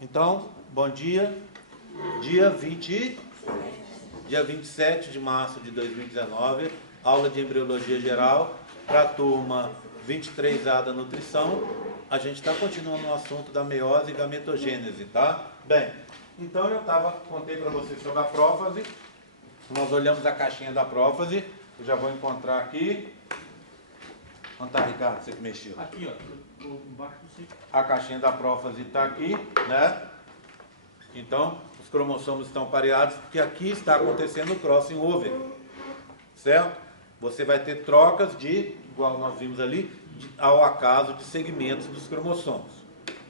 Então, bom dia. Dia 27 de março de 2019, aula de embriologia geral para a turma 23A da nutrição. A gente está continuando no assunto da meiose e gametogênese, tá? Bem, então contei para vocês sobre a prófase. Nós olhamos a caixinha da prófase. Eu já vou encontrar aqui. Onde está, Ricardo? Você que mexeu. Aqui, ó, embaixo do ciclo. A caixinha da prófase está aqui, né? Então, os cromossomos estão pareados porque aqui está acontecendo o crossing over, certo? Você vai ter trocas igual nós vimos ali, ao acaso de segmentos dos cromossomos.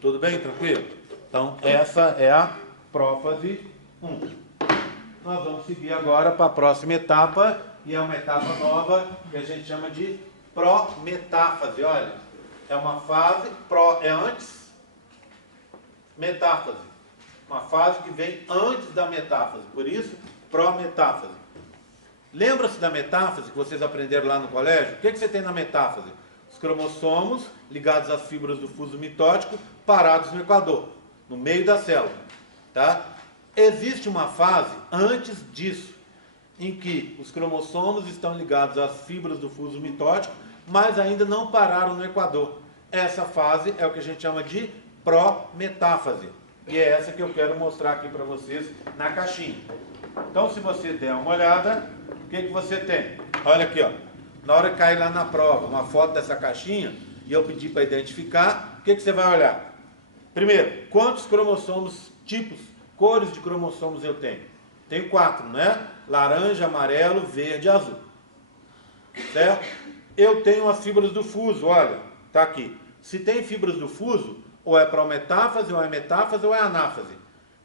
Tudo bem? Tranquilo? Então, essa é a prófase 1. Nós vamos seguir agora para a próxima etapa, e é uma etapa nova que a gente chama de prometáfase. Olha, é uma fase, é antes, metáfase. Uma fase que vem antes da metáfase, por isso, prometáfase. Lembra-se da metáfase que vocês aprenderam lá no colégio? O que você tem na metáfase? Os cromossomos ligados às fibras do fuso mitótico parados no equador, no meio da célula. Tá? Existe uma fase antes disso, em que os cromossomos estão ligados às fibras do fuso mitótico, mas ainda não pararam no equador. Essa fase é o que a gente chama de prometáfase. E é essa que eu quero mostrar aqui para vocês na caixinha. Então, se você der uma olhada, o que você tem? Olha aqui, ó. Na hora que cair lá na prova, uma foto dessa caixinha, e eu pedir para identificar, o que você vai olhar? Primeiro, quantos cromossomos, tipos, cores de cromossomos eu tenho? Tenho 4, né? Laranja, amarelo, verde e azul. Certo? Eu tenho as fibras do fuso, olha, tá aqui. Se tem fibras do fuso, ou é prometáfase, ou é metáfase, ou é anáfase.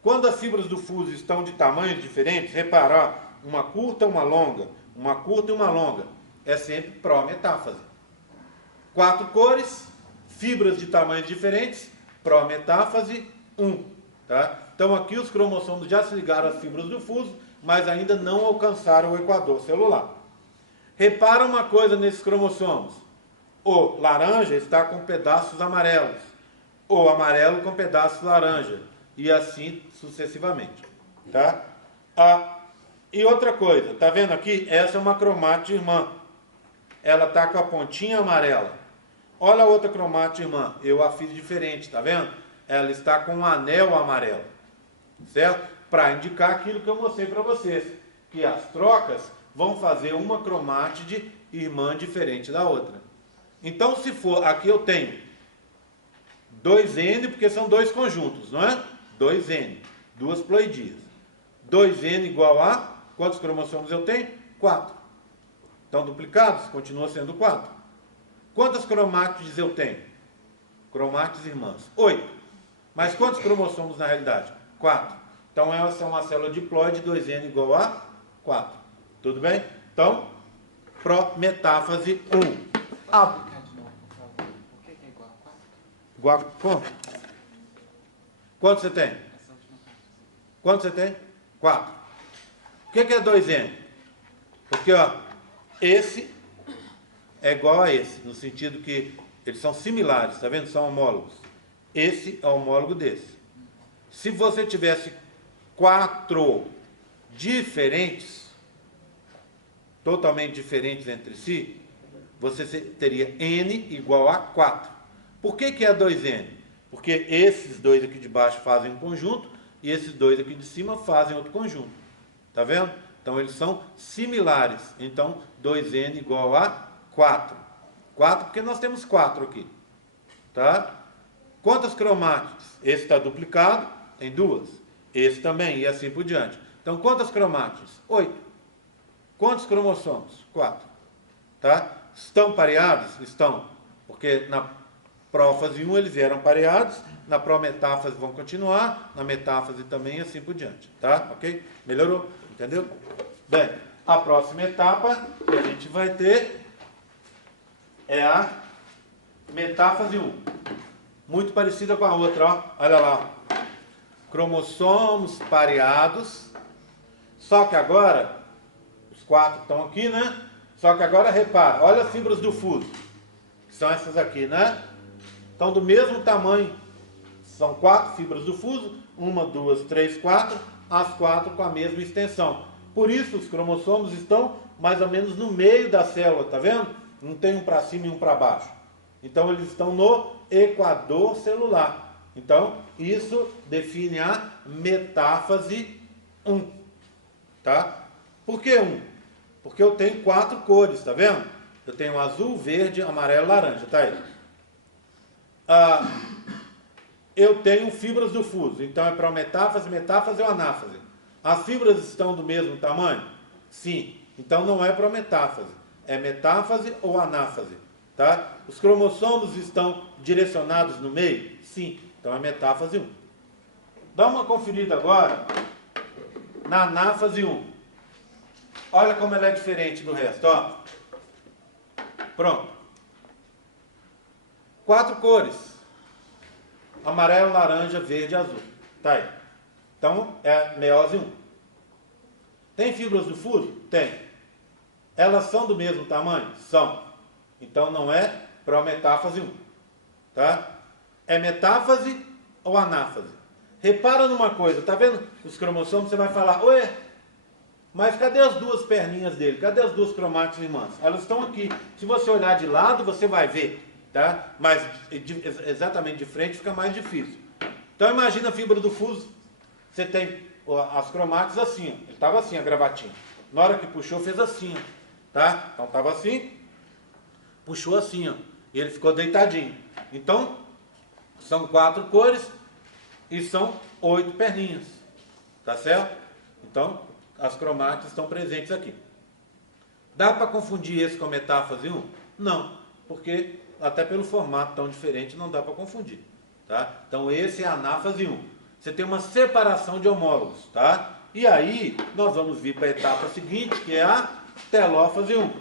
Quando as fibras do fuso estão de tamanhos diferentes, repara, ó, uma curta e uma longa, uma curta e uma longa, é sempre prometáfase. 4 cores, fibras de tamanhos diferentes, prometáfase 1. Tá? Então aqui os cromossomos já se ligaram às fibras do fuso, mas ainda não alcançaram o equador celular. Repara uma coisa nesses cromossomos. O laranja está com pedaços amarelos. O amarelo com pedaços laranja. E assim sucessivamente. Tá? E outra coisa, tá vendo aqui? Essa é uma cromátide irmã. Ela está com a pontinha amarela. Olha a outra cromátide irmã. Eu a fiz diferente, tá vendo? Ela está com um anel amarelo. Certo? Para indicar aquilo que eu mostrei para vocês. Que as trocas vão fazer uma cromátide irmã diferente da outra. Então, se for, aqui eu tenho 2N, porque são dois conjuntos, não é? 2N, duas ploidias. 2N igual a, quantos cromossomos eu tenho? 4. Então, duplicados, continua sendo 4. Quantas cromátides eu tenho? Cromátides irmãs. 8. Mas quantos cromossomos na realidade? 4. Então, essa é uma célula diploide, 2N igual a 4. Tudo bem? Então, prometáfase 1. Igual a quanto? Quanto você tem? Quanto você tem? 4. O que é 2N? Porque, ó, esse é igual a esse, no sentido que eles são similares, tá vendo? São homólogos. Esse é homólogo desse. Se você tivesse 4 diferentes, totalmente diferentes entre si, você teria N igual a 4. Por que é 2N? Porque esses dois aqui de baixo fazem um conjunto e esses dois aqui de cima fazem outro conjunto. Tá vendo? Então eles são similares. Então 2N igual a 4. 4 porque nós temos 4 aqui. Tá? Quantas cromátides? Esse está duplicado, tem 2. Esse também e assim por diante. Então quantas cromátides? 8. Quantos cromossomos? 4. Tá? Estão pareados? Estão. Porque na prófase 1 eles eram pareados, na prometáfase vão continuar, na metáfase também e assim por diante. Tá? Ok? Melhorou? Entendeu? Bem, a próxima etapa que a gente vai ter é a metáfase 1. Muito parecida com a outra, ó. Olha lá. Cromossomos pareados, só que agora, os 4 estão aqui, né? Só que agora, repara, olha as fibras do fuso, que são essas aqui, né? Estão do mesmo tamanho, São 4 fibras do fuso, 1, 2, 3, 4, as 4 com a mesma extensão. Por isso os cromossomos estão mais ou menos no meio da célula, tá vendo? Não tem um para cima e um para baixo. Então eles estão no equador celular. Então isso define a metáfase 1. Tá? Por que 1? Porque eu tenho 4 cores, tá vendo? Eu tenho azul, verde, amarelo, laranja, tá aí. Eu tenho fibras do fuso, então é para metáfase, metáfase ou anáfase. As fibras estão do mesmo tamanho? Sim. Então não é para metáfase, é metáfase ou anáfase, tá? Os cromossomos estão direcionados no meio? Sim. Então é metáfase 1. Dá uma conferida agora na anáfase 1. Olha como ela é diferente do resto, ó. Pronto. 4 cores. Amarelo, laranja, verde e azul. Tá aí. Então é meiose 1. Tem fibras do fuso? Tem. Elas são do mesmo tamanho? São. Então não é prometáfase 1. Tá? É metáfase ou anáfase? Repara numa coisa, tá vendo os cromossomos? Você vai falar, ué, mas cadê as duas perninhas dele? Cadê as duas cromátides irmãs? Elas estão aqui. Se você olhar de lado, você vai ver, tá? Mas exatamente de frente fica mais difícil. Então imagina a fibra do fuso. Você tem as cromátides assim, ó. Ele estava assim, a gravatinha. Na hora que puxou, fez assim, ó. Tá? Então estava assim, puxou assim, ó. E ele ficou deitadinho. Então, são 4 cores e são 8 perninhas. Tá certo? Então, as cromátides estão presentes aqui. Dá para confundir esse com a metáfase 1? Não, porque até pelo formato tão diferente não dá para confundir. Tá? Então esse é a anáfase 1. Você tem uma separação de homólogos. Tá? E aí nós vamos vir para a etapa seguinte, que é a telófase 1.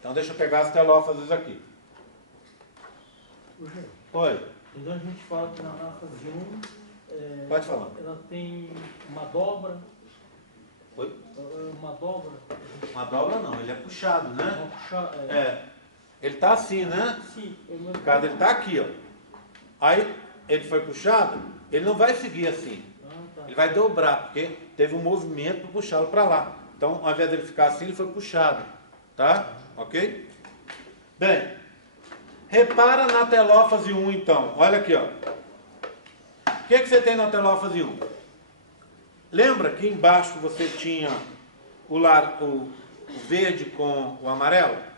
Então deixa eu pegar as telófases aqui. Oi. Então a gente fala que na anáfase 1 Pode falar. Ela tem uma dobra. Oi? Uma dobra. Uma dobra não, ele é puxado, né? Uma puxada. Ele está assim, né? Sim. O caso ele está aqui, ó. Aí ele foi puxado, ele não vai seguir assim. Tá. Ele vai dobrar, porque teve um movimento para puxá-lo para lá. Então, ao invés dele ficar assim, ele foi puxado. Tá? Ok? Bem, repara na telófase 1 então. Olha aqui, ó. O que você tem na telófase 1? Lembra que embaixo você tinha o verde com o amarelo?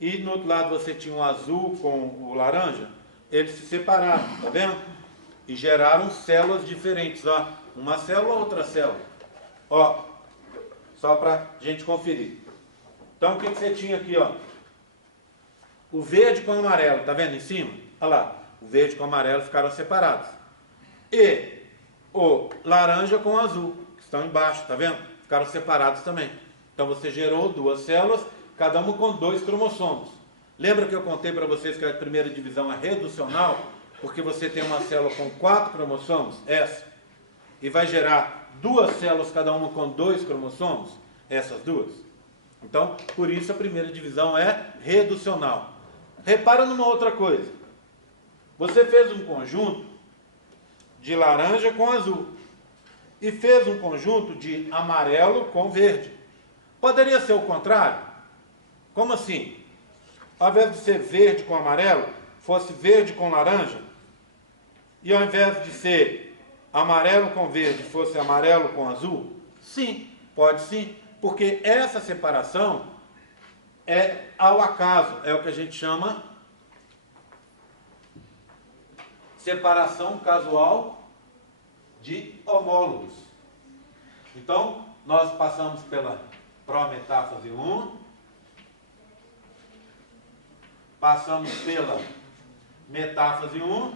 E no outro lado você tinha o azul com o laranja? Eles se separaram, tá vendo? E geraram células diferentes, ó. Uma célula, outra célula. Ó, só para a gente conferir. Então o que você tinha aqui, ó? O verde com o amarelo, tá vendo em cima? Olha lá, o verde com o amarelo ficaram separados. E o laranja com o azul, que estão embaixo, tá vendo? Ficaram separados também. Então você gerou 2 células, cada uma com 2 cromossomos. Lembra que eu contei para vocês que a primeira divisão é reducional? Porque você tem uma célula com 4 cromossomos, essa, e vai gerar 2 células, cada uma com 2 cromossomos, essas duas. Então, por isso a primeira divisão é reducional. Repara numa outra coisa. Você fez um conjunto de laranja com azul e fez um conjunto de amarelo com verde. Poderia ser o contrário? Como assim? Ao invés de ser verde com amarelo, fosse verde com laranja? E ao invés de ser amarelo com verde, fosse amarelo com azul? Sim, pode sim, porque essa separação é ao acaso, é o que a gente chama separação casual de homólogos. Então, nós passamos pela prometáfase 1, passamos pela metáfase 1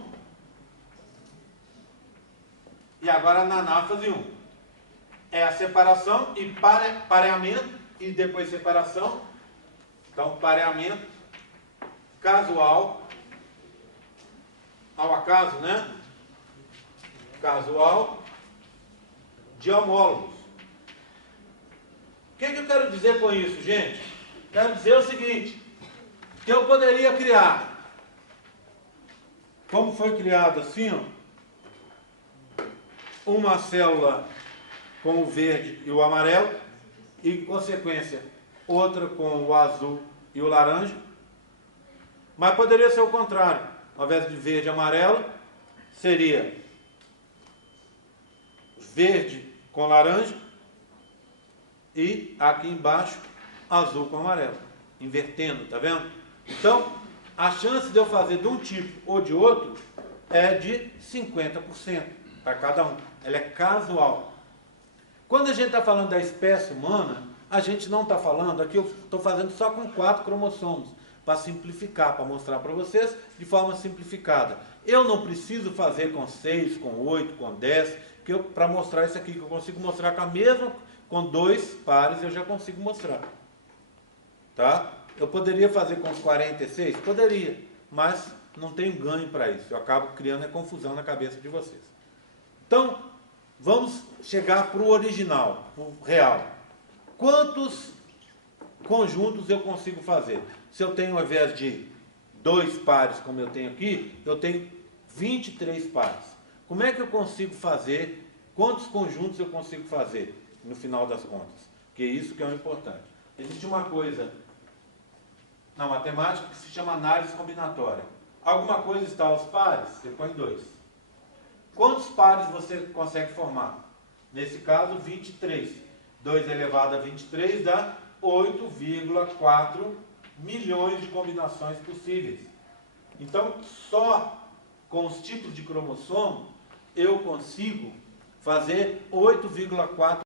e agora na anáfase 1. É a separação e pareamento e depois separação. Então, pareamento casual, ao acaso, né? Casual de homólogos. O que eu quero dizer com isso, gente? Quero dizer o seguinte, que eu poderia criar, como foi criado assim, ó, uma célula com o verde e o amarelo, e, em consequência, outra com o azul e o laranja. Mas poderia ser o contrário. Ao invés de verde e amarelo, seria verde com laranja e aqui embaixo azul com amarelo. Invertendo, tá vendo? Então, a chance de eu fazer de um tipo ou de outro é de 50% para cada um. Ela é casual. Quando a gente está falando da espécie humana, a gente não está falando, aqui eu estou fazendo só com 4 cromossomos, para simplificar, para mostrar para vocês de forma simplificada. Eu não preciso fazer com 6, com 8, com 10, para mostrar isso aqui, que eu consigo mostrar com a mesma, com 2 pares eu já consigo mostrar. Tá? Eu poderia fazer com os 46? Poderia, mas não tenho ganho para isso. Eu acabo criando confusão na cabeça de vocês. Então, vamos chegar para o original, para o real. Quantos conjuntos eu consigo fazer? Se eu tenho, ao invés de 2 pares, como eu tenho aqui, eu tenho 23 pares. Como é que eu consigo fazer? Quantos conjuntos eu consigo fazer, no final das contas? Porque isso que é o importante. Existe uma coisa na matemática que se chama análise combinatória. Alguma coisa está aos pares, você põe 2. Quantos pares você consegue formar? Nesse caso, 23. 2 elevado a 23 dá 8,4 milhões de combinações possíveis. Então, só com os tipos de cromossomo, eu consigo fazer 8,4